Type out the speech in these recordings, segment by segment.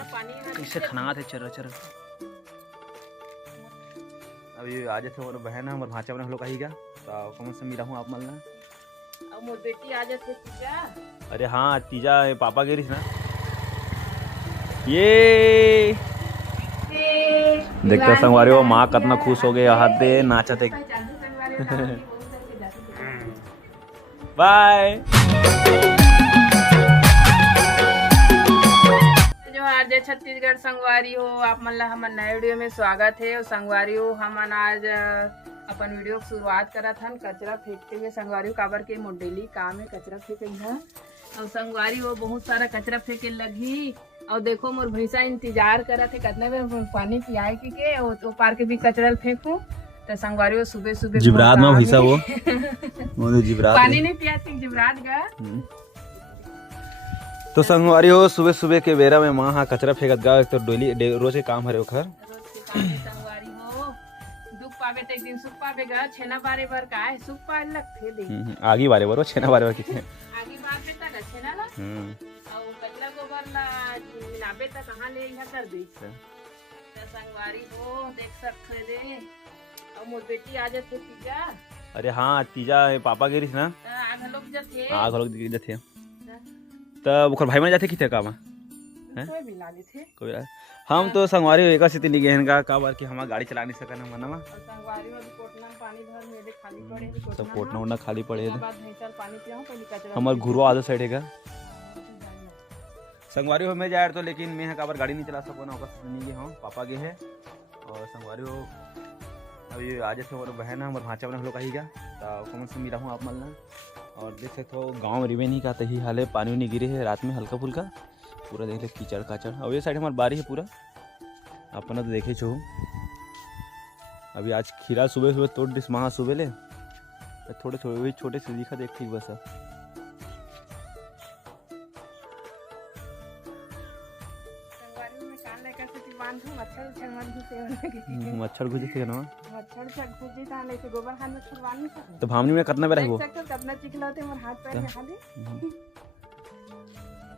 कैसे खनात है चर चर। अभी आज थे और बहन है और भाचा बना हम लोग आएगा तो कौन से मिला हूँ आप मलना अब मोर बेटी आ जाते तीजा। अरे हाँ तीजा पापा गिरी ना ये देखते संगवारी हो माँ कितना खुश हो गए हाथ दे नाचते बाय। जो आज छत्तीसगढ़ संगवारी हो आप मन ला हमन नए वीडियो में स्वागत है। और संगवारी हो हमन आज अपन वीडियो की शुरुआत करा था कचरा फेंकते हुए। संगवारी हो काबर के मोर डेली काम है कचरा फेंके है और संगवारी हो बहुत सारा कचरा फेंके लगी। और देखो मोर भैंसा इंतजार करा थे कितना बेर पानी पियाए के और तो पार के भी कचरा फेंकू तो संगवारी हो सुबह सुबह जिब्रात में भैंसा वो जिब्रात पानी नहीं पियाती जिब्रात गा। तो संगवारी हो सुबह सुबह के बेरा में माँ हाँ कचरा फेंकत गा तो डेली रोज के काम हरे ओखर संगवारी हो दुख पावे तो एक दिन सुख पावे गा। छेना बारे भर का है सुख पाए लगथे दे आगी बारे बार छेना बारे बार किथे आगे बार पे तक छेना ला और कचरा गोबर ला मिलाबे त कहां ले इहा कर दे तो संगवारी हो देख सकथे दे। और मोर बेटी आ जाते तीजा। अरे हाँ तीजा पापा गिरिस ना आग लोग जथे आग लोग जथे तब ओकर भाई मन जाथे किथे काम है कोई भी ला लेथे कोई हम तो संगवारी एक स्थिति नहीं गहन का बार कि हम गाड़ी चला नहीं सकन मनवा और संगवारी में कोटना में पानी भर मेरे खाली पड़े सब कोटना उटना खाली पड़े बाद भैंसर पानी पियाऊं पहले कचरा हमार घुरो आधा साइड है संगवारी हो मैं जाए तो लेकिन मैं काबर गाड़ी नहीं चला सको ना नहीं गे हूँ पापा गे है और संगवारी हो अभी आज थे और बहन है और भाचा बना हम लोग आएगा तो कौन से मिला हूँ आप मलना और देख सकते हो गाँव रिवे नहीं का ही हाल है पानी नहीं गिरे है रात में हल्का फुल्का पूरा देख ले कीचड़ काचड़ और ये साइड हमारी बारी है पूरा अपना तो देखे छो। अभी आज खीरा सुबह सुबह तोड़ दिस महा सुबह ले थोड़े थोड़े वही छोटे से दिखा देख ठीक बस मच्छर घुसे थे ना तो भामनी में कितना बेरा है वो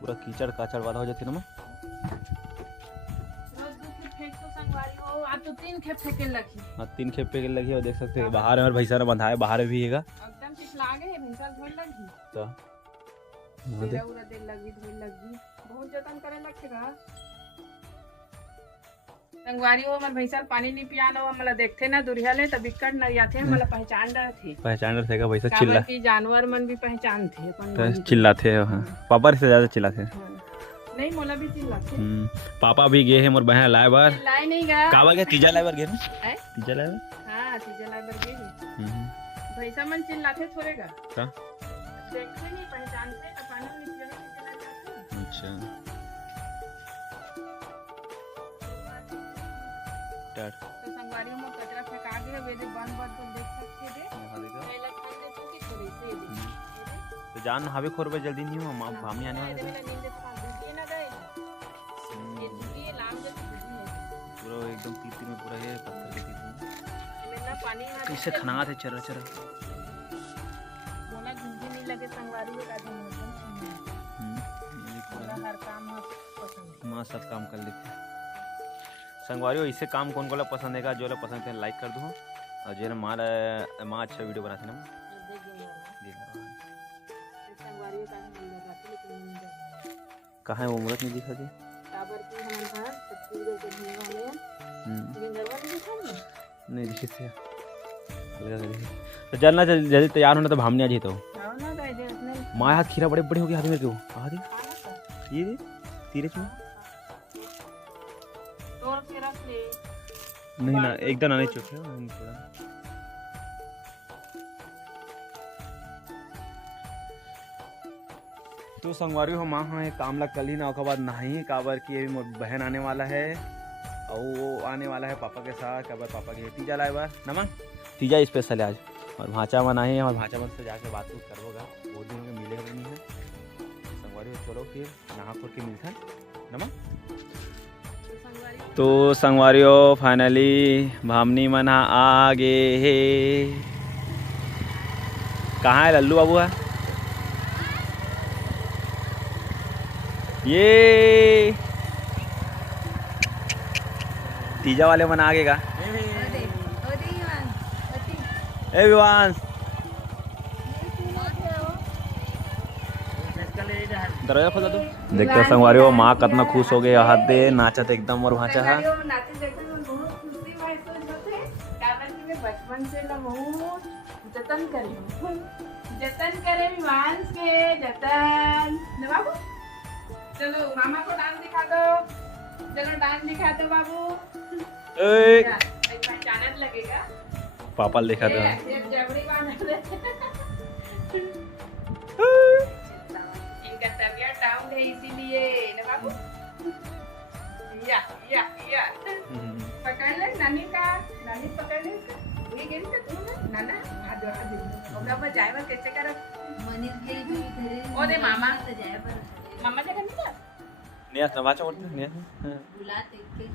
पूरा कीचड़ काचड़ वाला हो जाती ना तो 3 खेप फेंके लगी। हाँ 3 खेप पे लगी और देख सकते हैं बाहर और भैंसा ने बंधा है बाहर भी हैगा एकदम चिट लागे है भैंसा धोई लगी तो पूरा दिन लगी धोई लगी बहुत जतन करे लगेगा। संगवारी हो हमर भैंसा पानी नहीं पियान हो हमला देखथे ना दुरिया ले तब बिकट न आथे हमला पहचान रहे थे भैंसा चिल्ला की जानवर मन भी पहचान थे अपन चिल्लाते हां पापा से ज्यादा चिल्लाते नहीं मोला भी चिल्लाते पापा भी गए हैं मोर बहन लाए बार लाए नहीं गा काबा के तीजा लाए बार गए हैं तीजा लाए हां तीजा लाए बार गए भैंसा मन चिल्लाते थोड़ेगा का देखते नहीं पहचानते तो पानी नहीं पियाने अच्छा तो संगवारी में कचरा फेंका गए वेदे बन बन तो देख सकते दे पहले खाई दे तो की थोड़ी से दे तो जान हवे खोरबे जल्दी नहीं हो मां भामी आने वाले ये ना गए ये दूधी लाम जैसी दूधी है पूरा एकदम पीती में पूरा ये पत्थर की मेरा पानी कैसे खनात है चर चर बोला झुंझी नहीं लगे संगवारी में काजे पूरा हर काम पसंद मां सब काम कर लेते संगवारी हो इससे काम कौन को पसंद है जो पसंद है लाइक कर दो और जो माँ अच्छा वीडियो बनाते ना कहाँ है वो मूर्त नहीं दिखा दी नहीं दिखे थे तो चलना जल्दी तैयार होना तो भामने आ जाए तो माँ हाथ खीरा बड़े बड़े हो गए हाथ मेरे को ये तीरे में नहीं ना एकदम आने चुके थोड़ा तो संगवारी हो माँ हाँ काम लग कल ही ना उसके बाद नहीं काबर की बहन आने वाला है और वो आने वाला है पापा के साथ काबर पापा के तीजा लाए बार नमा तीजा स्पेशल है आज और भाचा मन आए और भाचा मन से जाके बात करोगा बहुत दिन में मिलेगा भी नहीं है संगवारी हो चलो फिर नहा खोल के मिलता है नमा तो संगवारियों फाइनली भामनी मना आ गए है कहाँ है लल्लू बाबू है ये तीजा वाले मन आगे का ए विवांश दरवाजा खोला तू देखते हैं संगवारी हो माँ कितना खुश हो गए हाथ दे नाचत एकदम और भाचा है बचपन से ना बहुत जतन करे विवांश के जतन न बाबू चलो मामा को डांस दिखा दो चलो डांस दिखा दो बाबू पहचानत लगेगा पापा लिखा था जबड़ी इनका तबीयत डाउन है इसीलिए न बाबू या पकड़ ले नानी पकड़ ले ये गेम का तू ना नाना हाथ दे होगा पर जाए पर कैसे कर मनीष गेल भी इधर ओ दे मामा तो जाए पर मामा जगह नहीं था निया नवाचा बोलते निया बुलाते के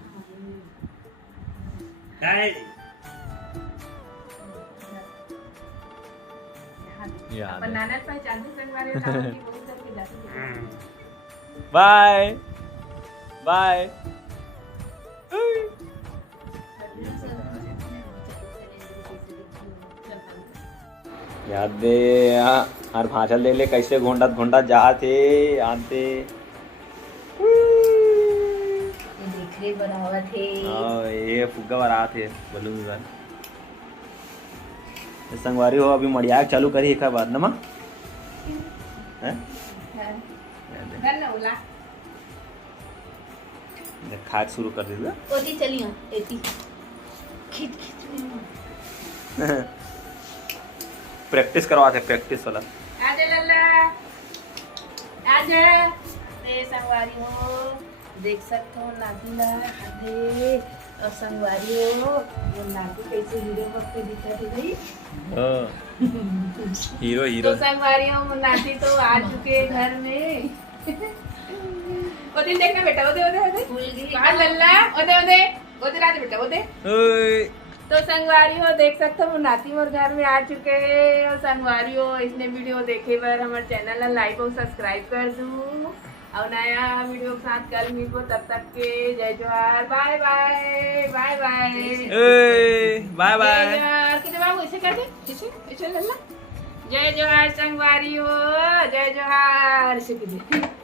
काय याद अपन नाना पहचान संगवारी होता है कि बहुत करके जाते बाय बाय याद दे हर भाषा ले ले कैसे घोंडा जाते आते देखरे बनावा थे ये फुग्गा वाला थे बोलूँ बार संगवारी हो अभी मड़िया चालू करी एक बार नमा खाक शुरू कर दीजिए ओती चलियो एती खींच प्रैक्टिस करवाते प्रैक्टिस वाला आजा लल्ला आजा ते संगवारी हो देख सकते हो नाती ला आधे और संगवारी हो वो नाती कैसे हीरो वक्त दिखा थी भाई हीरो तो संगवारी हो नाती तो आ चुके घर में वो दिन देखना बेटा ओदे बाहर लल्ला ओदे रात बेटा ओदे तो संगवारी हो देख सकते हो नाती मोर घर में आ चुके हैं और संगवारी हो इसने वीडियो देखे बार हमारे चैनल ला लाइक और सब्सक्राइब कर दूँ और नया वीडियो के साथ कल मिलबो तब तक के जय जोहार bye bye bye bye bye bye जय जोहार कितने बाबू ऐसे कर दे ऐसे लल्ला जय जोहार संगवारी हो जय जोहार ऐसे कर दे